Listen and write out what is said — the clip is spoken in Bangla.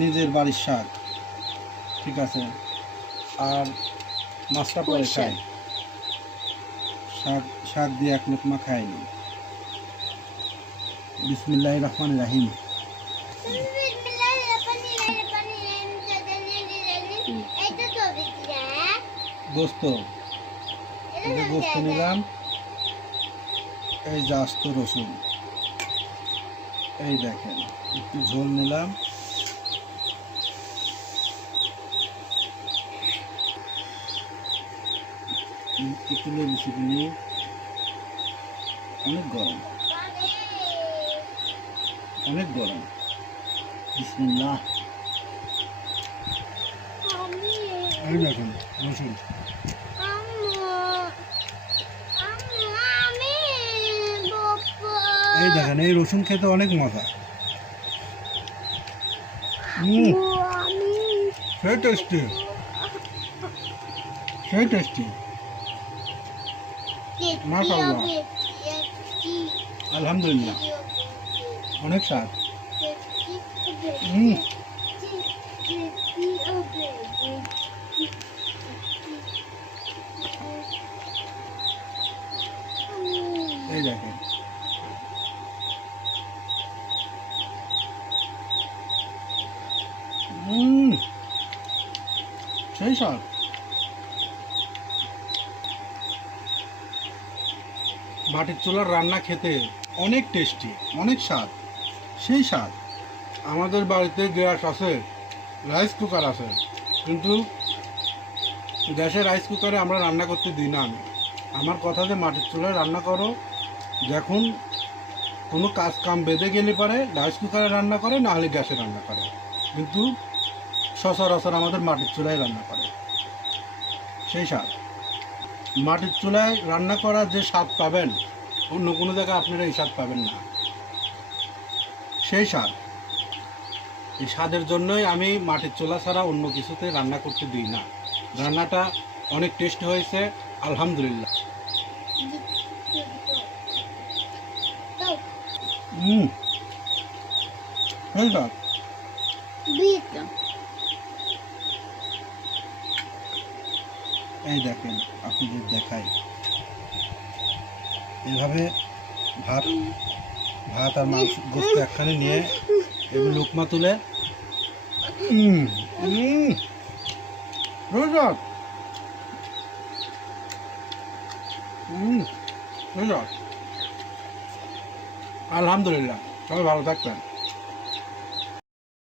নিজের বাড়ির শাক, ঠিক আছে। আর মাছটা পরে খাই, শাক শাক দিয়ে এক লোকমা খাইনি। বিসমিল্লাহির রহমানির রহিম। গোস্ত, গোস্ত নিলাম, এই যে আস্ত রসুন, এই দেখেন একটু ঝোল নিলাম, একটু লেবু চিপি, অনেক গরম, অনেক গরম। বিসমিল্লাহ। এই দেখেন রসুন, এই দেখেন এই রসুন খেতে অনেক মজা। সেই টেস্টি, সেই টেস্টি। মাশাআল্লাহ, আলহামদুলিল্লাহ, অনেক স্বাদ। এই দেখেন সেই স্বাদ। মাটির চুলার রান্না খেতে অনেক টেস্টি, অনেক স্বাদ, সেই স্বাদ। আমাদের বাড়িতে গ্যাস আছে, রাইস কুকার আছে, কিন্তু গ্যাসের রাইস কুকারে আমরা রান্না করতে দিই না। আমি আমার কথা যে মাটির চুলায় রান্না করো, যখন কোনো কাজ কাম বেঁধে গেলে পারে রাইস কুকারে রান্না করে, না হলে গ্যাসে রান্না করে, কিন্তু সচরাচর আমাদের মাটির চুলায় রান্না করে, সেই স্বাদ। মাটির চুলায় রান্না করা যে স্বাদ পাবেন, অন্য কোনো জায়গায় আপনারা এই স্বাদ পাবেন না, সেই স্বাদ। এই স্বাদের জন্যই আমি মাটির চুলা ছাড়া অন্য কিছুতে রান্না করতে দিই না। রান্নাটা অনেক টেস্ট হয়েছে, আলহামদুলিল্লাহ। সেই স্বাদ। এই দেখেন আপনাদের দেখাই, এইভাবে ভাত ভাত আর মাংস গোস্ত একখানে নিয়ে এবার লোকমা তুলে আলহামদুলিল্লাহ। সবাই ভালো থাকবেন।